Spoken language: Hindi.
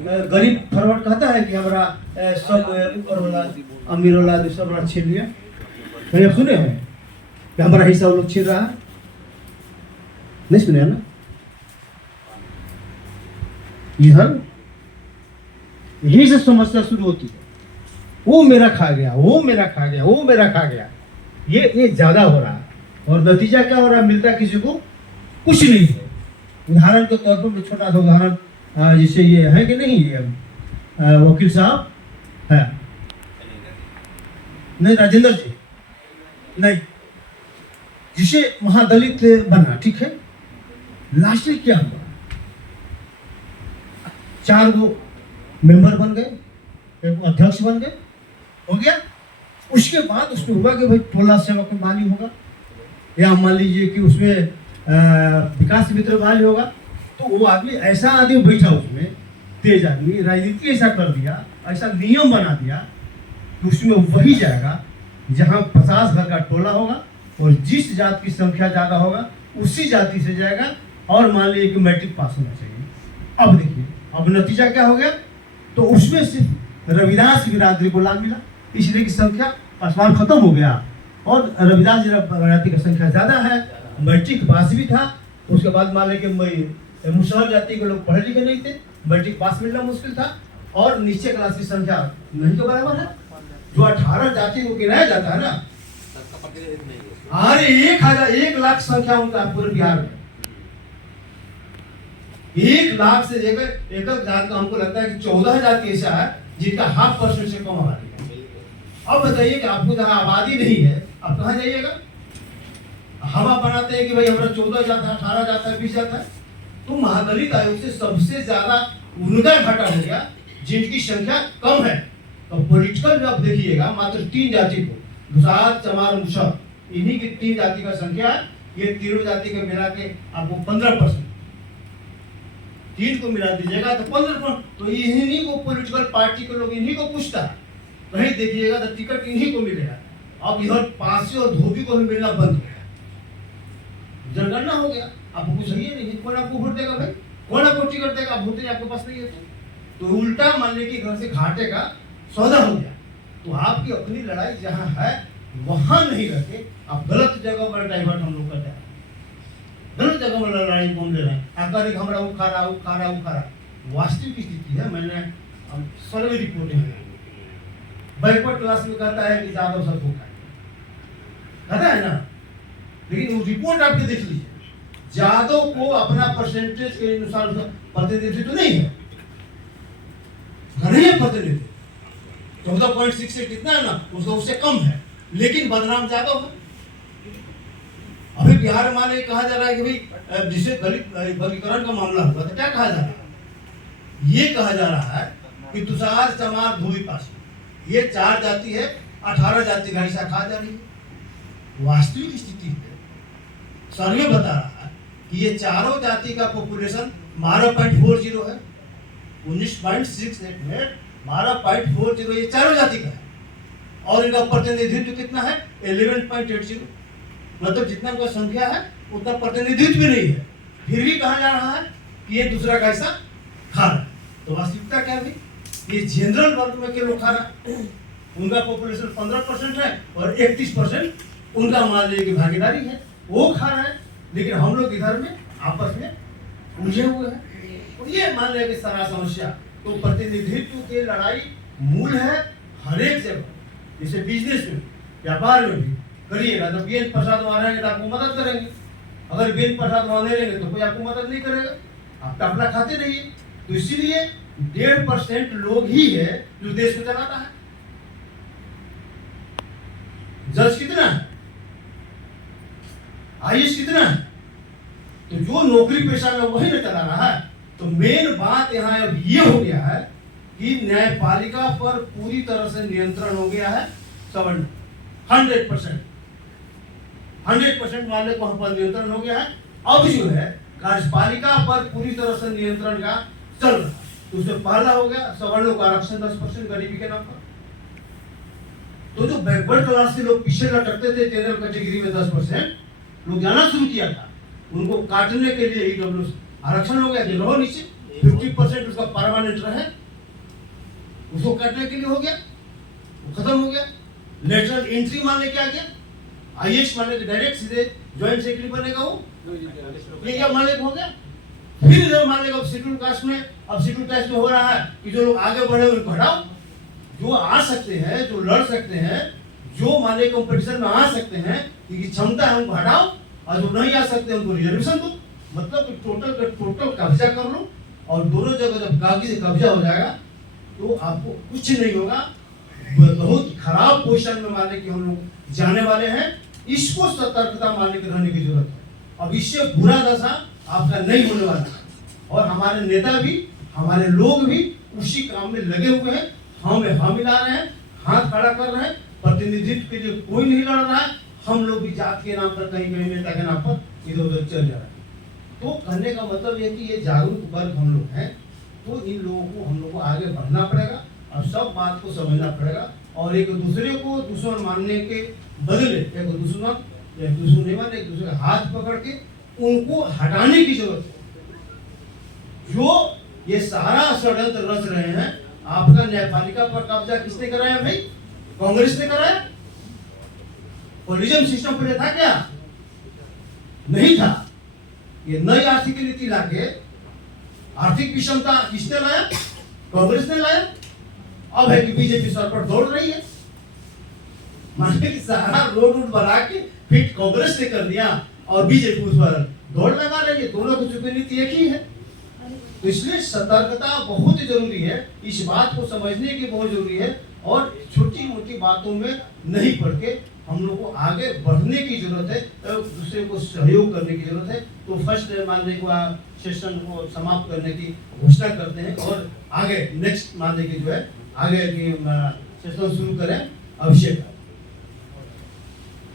गरीब फरवर्ड कहता है कि हमारा सब ऊपर वाला अमीर वाला सब वाला छीन लिया। नहीं आप सुने हैं कि हमारा हिस्सा वो लोग छीन रहा है? नहीं सुने ना? इधर यही से समस्या शुरू होती है। वो मेरा खा गया, वो मेरा खा गया, वो मेरा खा गया। ये ज्यादा हो रहा है और नतीजा क्या हो रहा है? मिलता किसी को कुछ नहीं है। उदाहरण के तौर पर छोटा सा उदाहरण, जैसे ये है कि नहीं, ये वकील साहब है नहीं, राजेंद्र जी नहीं, जिसे महादलित बना, ठीक है, लास्ट में क्या हुआ? 4 गो मेंबर बन गए, एक अध्यक्ष बन गए, हो गया। उसके बाद उसमें हुआ कि भाई टोला सेवक माली होगा, या मान लीजिए कि उसमें विकास मित्र वाली होगा। तो वो आदमी, ऐसा आदमी बैठा उसमें, तेज आदमी, राजनीति ऐसा कर दिया, ऐसा नियम बना दिया कि उसमें वही जाएगा जहां 50 घर का टोला होगा और जिस जात की संख्या ज्यादा होगा उसी जाति से जाएगा, और मान लीजिए कि मैट्रिक पास होना चाहिए। अब देखिए, अब नतीजा क्या हो गया? तो उसमें सिर्फ रविदास बिरादरी को लाभ मिला, इसलिए की संख्या आसमान खत्म हो गया। और रविदास बिरादरी की संख्या ज्यादा है, मैट्रिक पास भी था। उसके बाद मान लीजिए मुसहर जाति के लोग पढ़े लिखे नहीं थे, मैट्रिक पास मिलना मुश्किल था, और नीचे क्लास की संख्या नहीं तो बराबर है। जो 18 जाति को गिनाया जाता है ना, अरे 1 लाख संख्या उनका पूरे बिहार में, 1 लाख से लेकर एक जात का हमको लगता है कि 14 जाति ऐसा है जिनका 0.5% से कम आबादी है। अब बताइए कि आपको जहाँ आबादी नहीं है, आप कहाँ जाइएगा? हम आप बनाते हैं कि भाई हमारा 14 जाता है, 18 जाता है, 20 जाता है। तो महादलित आयोग से सबसे ज्यादा उनका घाटा हो गया जिनकी संख्या कम है। तो पॉलिटिकल में आप देखिएगा, मात्र 3 जाति को, दुसाद, चमार, मुसहर, इन्हीं की 3 जाति का संख्या है। ये तीनों जाति को मिला के आपको 15%, 3 को मिला दीजिएगा तो 15%। तो इन्हीं को पॉलिटिकल पार्टी के लोग इन्हीं को पूछता है, वही देखिएगा तो टिकट इन्हीं को मिलेगा। अब इधर पासी और धोबी को भी मिलना बंद हो गया, जनगणना हो गया। आपको कुछ है नहीं, कौन आपको वोट देगा भाई? कौन आपको टिकट देगा? आप वोट आपके पास नहीं है तो उल्टा मान लीजिए कि घर से घाटे का सौदा हो गया। तो आपकी अपनी लड़ाई जहां है वहां नहीं रखे, आप गलत जगह पर डाइवर्ट हम लोग करते हैं, गलत जगह पर लड़ाई कौन ले रहे हैं? आकर हमारा उखाड़ा। वास्तविक स्थिति है, मैंने सर्वे रिपोर्ट है, बैकवर्ड क्लास में कहता है कि यादव सब को कहता है ना, लेकिन वो रिपोर्ट आपके देख लीजिए, यादव को अपना परसेंटेज के अनुसार प्रतिनिधित्व तो नहीं है, नहीं है प्रतिनिधित्व। 14.68 कितना है ना, उसका उससे कम है, लेकिन बदनाम यादव है। अभी बिहार में कहा जा रहा है कि भाई जिसे दलित वर्गीकरण का मामला हुआ तो क्या कहा जा रहा है? ये कहा जा रहा है कि तुषार, चमार, धोबी, पासी, ये 4 जाति है, 18 जाति का हिस्सा खा जा रही है। वास्तविक स्थिति है, सर्वे बता रहा है कि ये चारों जाति का पॉपुलेशन 12.40 है, 19.68 में 12.40 ये चारों जाति का है, और इनका प्रतिनिधित्व कितना है? 11.80। मतलब जितना उनका संख्या है उतना प्रतिनिधित्व भी नहीं है, फिर भी कहा जा रहा है कि ये दूसरा का हिस्सा खा रहा है। तो वास्तविकता क्या है? ये जनरल वर्ग में के लोग खा रहा है, उनका पॉपुलेशन 15% है और 31% उनका मान लीजिए कि भागीदारी है, वो खा रहा है। लेकिन हम लोग इधर में आपस में उलझे हुए हैं। तो ये मान लीजिए कि सारा समस्या, तो प्रतिनिधित्व की लड़ाई मूल है हर एक जगह, जैसे बिजनेस में, व्यापार में भी करिएगा तो बीएन प्रसाद वहां रहेंगे तो आपको मदद करेंगे, अगर बीएन प्रसाद वहां नहीं रहेंगे तो कोई आपको मदद नहीं करेगा, आप अपना खाते रहिए। तो इसीलिए 1.5% लोग ही है जो देश को चलाता है। जज कितना है? आयुष कितना है? तो जो नौकरी पेशा में वही न चला रहा है। तो मेन बात यहाँ अब ये हो गया है कि न्यायपालिका पर पूरी तरह से नियंत्रण हो गया है सवर्ण, 100% मामले को हम पर नियंत्रण हो गया है। अब जो है कार्यपालिका पर पूरी तरह से नियंत्रण का चल रहा है। तो उसमें पहला हो गया सवर्णों का आरक्षण 10% गरीबी के नाम पर। तो जो बैकवर्ड क्लास के लोग पीछे लटकते थे जनरल कैटेगरी में 10% लोग जाना शुरू किया था, उनको काटने के लिए ईडब्ल्यू आरक्षण हो गया कि रहो नीचे। 50% उसका परमानेंट रहे, उसको काटने के लिए हो गया, वो खत्म हो गया। लेटरल एंट्री मानने क्या गया, आईएएस मानने के डायरेक्ट सीधे ज्वाइंट सेक्रेटरी बनेगा वो, ये क्या मानने हो गया। फिर इधर मान लेगा शेड्यूल कास्ट में, अब शेड्यूल कास्ट में हो रहा है कि जो लोग आगे बढ़े उनको हटाओ, जो आ सकते हैं, जो लड़ सकते हैं, जो माने कंपटीशन में आ सकते हैं, कि क्षमता है उनको हटाओ, और जो नहीं आ सकते उनको रिजर्वेशन दो। मतलब टोटल कब्जा कर लो, और दोनों जगह जब कागजी से कब्जा हो जाएगा तो आपको कुछ नहीं होगा, बहुत खराब पोजीशन में माने कि हम लोग जाने वाले हैं। इसको सतर्कता मानने की रहने की जरूरत है। अब इससे बुरा दशा आपका नहीं होने वाला, और हमारे नेता भी, हमारे लोग भी उसी काम में लगे हुए हैं। हमें हम मिला रहे हैं, हाथ खड़ा कर रहे हैं, प्रतिनिधित्व के लिए कोई नहीं लड़ रहा है। हम लोग भी जात के नाम पर कहीं कहीं नेता के नाम पर इधर उधर चल जा रहे हैं। तो कहने का मतलब यह कि ये जागरूक वर्ग हम लोग हैं, तो इन लोगों को हम लोग को आगे बढ़ना पड़ेगा और सब बात को समझना पड़ेगा, और एक दूसरे को दुश्मन मानने के बदले एक दुश्मन नहीं माने, एक दूसरे का हाथ पकड़ के उनको हटाने की जरूरत है। जो ये सारा षड्यंत्र रच रहे हैं, आपका न्यायपालिका पर कब्जा किसने कराया भाई? कांग्रेस ने कराया। पॉलिटिज्म सिस्टम पहले था क्या? नहीं था। ये नई आर्थिक नीति लाके आर्थिक विषमता किसने लाया? कांग्रेस ने लाया। अब है कि बीजेपी सर पर दौड़ रही है, माने कि सारा रोड बना के फिट कांग्रेस ने कर दिया और बीजेपी उस पर दौड़ लगा रही है। दोनों की नीति एक ही है। तो इसलिए सतर्कता बहुत जरूरी है, इस बात को समझने की बहुत जरूरी है, और छोटी मोटी बातों में नहीं पड़ के हम लोग को आगे बढ़ने की जरूरत है, तो दूसरे को सहयोग करने की जरूरत है। तो फर्स्ट मानने को सेशन को समाप्त करने की घोषणा करते हैं, और आगे नेक्स्ट मानने की जो है आगे की सेशन शुरू करें। अभिषेक।